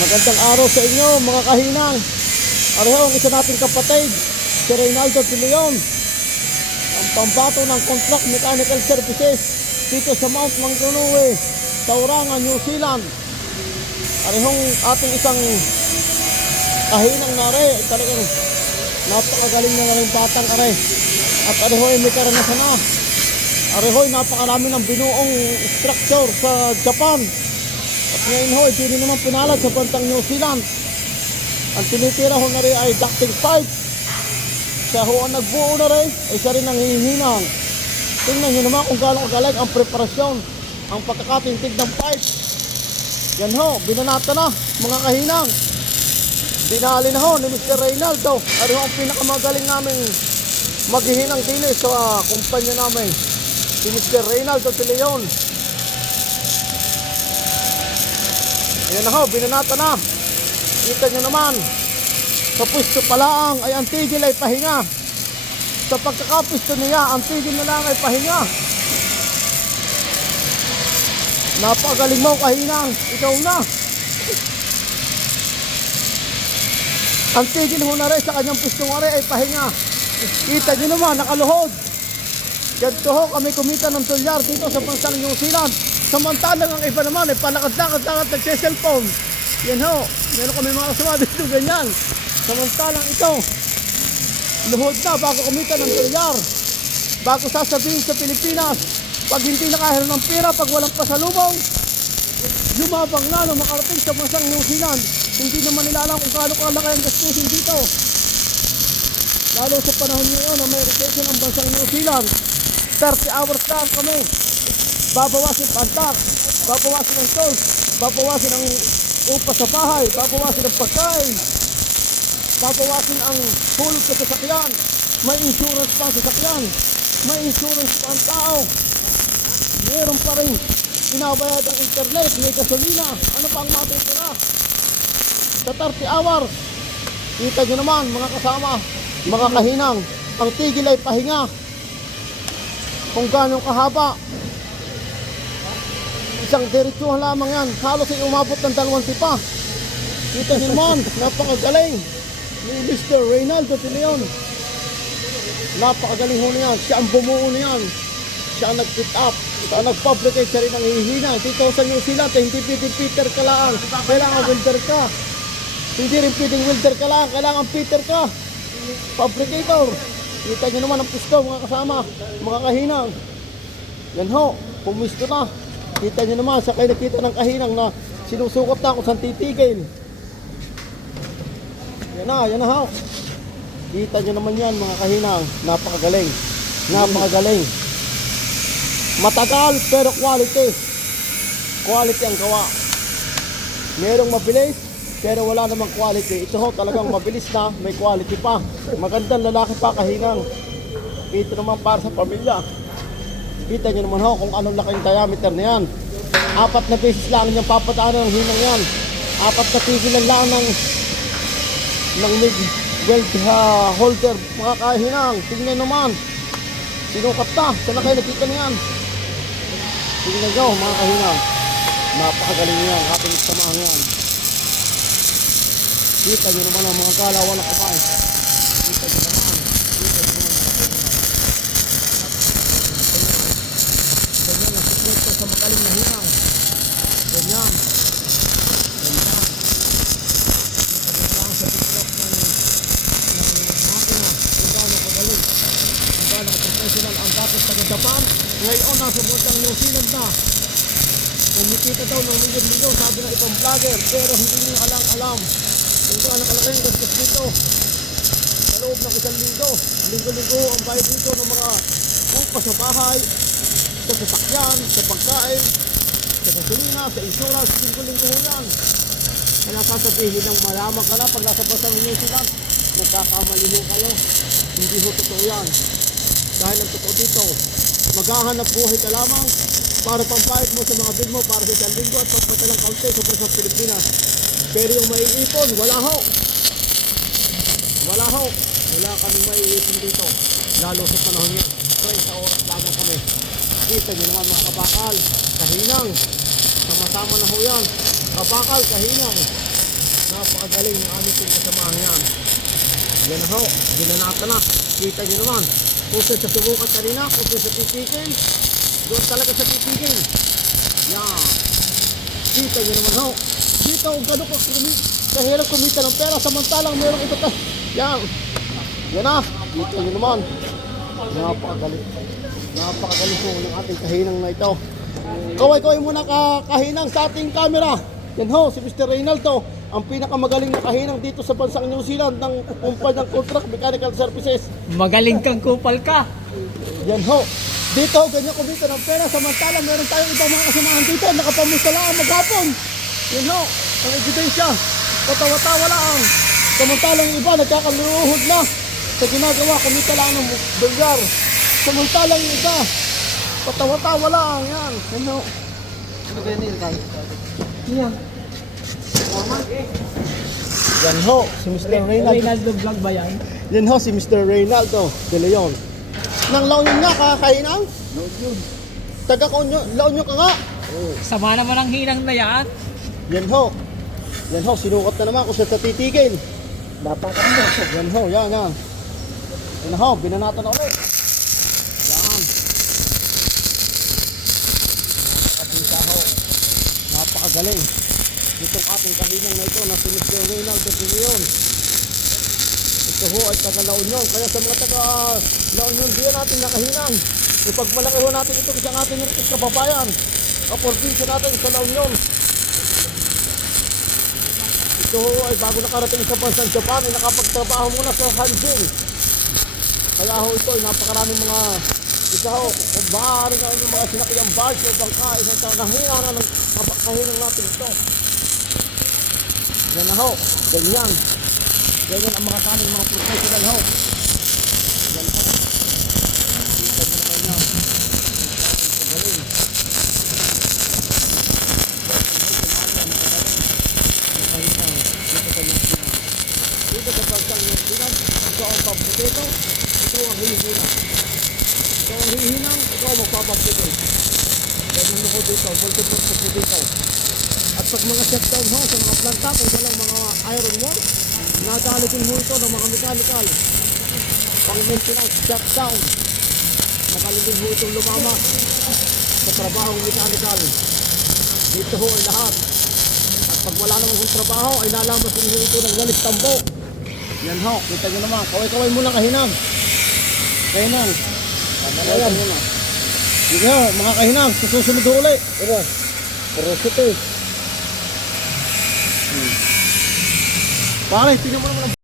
Magandang araw sa inyo mga kahinang. Areho ang isa nating kapatid, si Reynaldo De Leon, ang pambato ng contract mechanical services dito sa Mount Maunganui, Tauranga, New Zealand. Arehong ating isang kahinang nare, talagang napakagaling na rin batang are. At areho ay may karanasan na. Areho ay napakarami ng binuong structure sa Japan. At ngayon ho, hindi naman pinalad sa bantang New Zealand. Ang tinitira ho na rin ay ducting pipe. Siya ho ang nagbuo na rin, ay siya rin ang hihinang. Tingnan nyo naman kung gano'ng kagaling ang preparasyon, ang pagkakatintig ng pipe. Yan ho, binanata na, mga kahinang. Dinali na ho ni Mr. Reynaldo. Ano ho ang pinakamagaling namin maghihinang dinis sa kumpanya namin, si Mr. Reynaldo De Leon. Yan na ho, binanata na. Kita nyo naman, sa pwesto pa lang ay ang tigil ay pahinga. Sa pagkakapwesto niya, ang tigil na lang ay pahinga. Napagaling mo kahinang, ikaw na. Ang tigil ho na rin sa kanyang pwesto nga rin ay pahinga. Kita nyo naman, nakaluhod. Ganito ho kami kumita ng dolyar dito sa bansang New Zealand. Samantalang ang iba naman ay palakad-lakad-lakad nagsiselfone. Yan ho, meron kami mga kasama dito ganyan. Samantalang ito, luhod na bago kumita ng dolyar. Bago sasabihin sa Pilipinas, pag hindi nakahiram ng pera, pag walang pasalubong, yumabang na no, makarating sa bansang New Zealand. Hindi naman nila alam kung gaano kalaki ang gastusin dito. Lalo sa panahon ngayon na may recession ang bansang New Zealand. 30 hours lang kami. Babawasin pantak, babawasin ang tolls, babawasin ang upa sa bahay, babawasin ang pagkain, babawasin ang hulog sa sasakyan, may insurance pa sa sasakyan, may insurance pa ang tao, meron pa rin binabayad ang internet, may gasolina, ano pa ang matitira sa 30 hours. Kita nyo naman mga kasama, mga kahinang, ang tigil ay pahinga. Kung gano'ng kahaba, isang diretsuhan lamang yan, halos ay umabot ng 2 tipa. Kita nyo naman, napakagaling ni Mr. Reynaldo De Leon. Napakagaling ho na yan, siya ang bumuo na yan. Siya ang nag-fit up, siya ang nag-fabricate, siya rin ang hihina. Dito sa New Zealand, hindi pwedeng Peter ka lang, kailangan welder ka. Hindi rin pwedeng welder ka lang, kailangan Peter ka, fabricator. Kita nyo naman ang pusto mga kasama, mga kahinang. Yan ho, pumisto na. Kita nyo naman, sa kayo nakita ng kahinang na sinusukot na kung saan titigil. Yan na ho. Kita nyo naman yan mga kahinang, napakagaling. Napakagaling. Matagal pero quality. Quality ang gawa. Merong mabilis pero wala namang quality. Ito ho talagang mabilis na, may quality pa. Magandang lalaki pa kahinang. Ito naman para sa pamilya. Kita nyo naman ho kung anong laki yung diameter na yan. 4 na beses lang niyang papadaanan ng hinang yan. 4 na tigilan lang ng MIG weld holder mga kahinang. Tingnan naman, sinukat na, saan na kayo nakita niyan? Tingnan nyo mga kahinang, napakagaling yan, ating samahan yan. Kita nyo naman ang mga kalawan na kamay. Kita nyo naman, kita nyo naman mga kahinang. Ganyan ang sikreto sa magaling na hinang. Ganyan. Ganyan. Ganyan lang sa tiktok ng makina. Kung gaano kagaling. Kung gaano professional ang dapat sa Japan. Ngayon nasa buntang New Zealand na. Kumikita daw ng milyon-milyon, sabi ng ibang vlogger. Pero hindi nyo alam kung gaano kalaki ang gastos dito. Sa loob ng 1 linggo. Linggo-linggo ang bayad dito ng mga upa sa bahay, sa sasakyan, sa pagkain, sa gasolina, sa insurance, linggo-linggo ho yan. Kaya sasabihin ng malamang ka na pag nasa bansang New Zealand, nagkakamali ho kayo. Hindi ho totoo yan. Dahil ang totoo dito, maghahanap buhay ka lamang para pampayad mo sa mga bill mo para sa 1 linggo at pagpatalang kaunti sa bansang Pilipinas. Pero yung maiipon, wala ho. Wala ho. Wala kaming maiipon dito. Lalo sa panahon niya. 30 oras lamang kami. Kita nyo naman mga kabakal, kahinang. Sama-sama na ho yan. Kabakal, kahinang. Napakagaling ng aming kasamahan yan. Yan na ho, binanata na. Kita nyo naman. Kung sa subukan kanina, kung sa titigil, doon talaga sa titigil. Yan. Kita nyo naman ho. Dito, kung gano'n ko kahirap kumita ng pera, samantalang meron ito ka. Yan. Yan na. Kita nyo naman. Napakagaling. Napakagaling po ng ating kahinang na ito. Kaway-kaway muna kahinang sa ating camera. Yan ho, si Mr. Reynaldo, ang pinakamagaling na kahinang dito sa bansang New Zealand ng kumpanyang Contract Mechanical Services. Magaling kang kupal ka. Yan ho. Dito, ganyan kumita ng pera. Samantala, meron tayong ibang mga kasamahan dito. Nakapamusta lang maghapon. Yan ho. Ang ebidensya. Patawa-tawa lang. Samantala, yung iba nagkakaluhod na sa ginagawa. Kumita lang ng bilyar. Samantala, yung iba patawa-tawa lang. Yan. Yan ho. Ano kaya nil kay? Yan. Yan ho. Si Mr. Reynaldo. Reynaldo vlog ba yan? Yan ho, si Mr. Reynaldo de Leon. Nang La Union nga, kakainang? La Union. Taga La Union ka nga? Oo. Sama naman ang hinang na yan. Yan ho. Yan ho, sinukat na naman kung sa titigil. Dapat ka mo. Yan ho, yan. Yan ho, binanata na ulit. Yan. Napakabisa ho. Napakagaling. Itong ating kahinang na ito na si Mr. Reynaldo de Leon. Ito ho ay taga La Union. Kaya sa mga taga La Union, diyan natin nakahinang. Ipagmalaki ho natin ito kasi ang ating kababayan. Kaporbinsya natin sa La Union. Ito ho ay bago nakarating sa bansang Japan ay nakapagtrabaho muna sa Hanjin. Kaya ho ito ay napakaraming mga isa ho, kung maaari nga yung mga sinakiyang barge o bangka, isang taon nahinang na kahinang natin ito. Yan na ho, ganyan. Ganyan ang mga kanin, mga professional ho. Yan ho. Kita nyo naman yan. Galing. Dito sa bansang New Zealand, ito ang paborito, ito ang hihinang. Ito ang hihinang, ito ang magpapaborito. Ganyan mo ko dito, multiple sa dito. At pag mga shutdown ho, sa mga planta, kung walang mga iron work, nadalitin mo ito ng mga mechanical. Pang maintenance, shutdown. Nakalitin mo itong lumama sa trabahong mechanical. Dito ho ay lahat. At pag wala naman kong trabaho, ay nalamas mo ito ng walis tambo. Yan ho, kita nyo naman. Kaway-kaway mo lang kahinang. Kahinang. Ayan. Sige ho, mga kahinang, susunod ho ulit. Pero ito. Pare, tingnan mo naman ang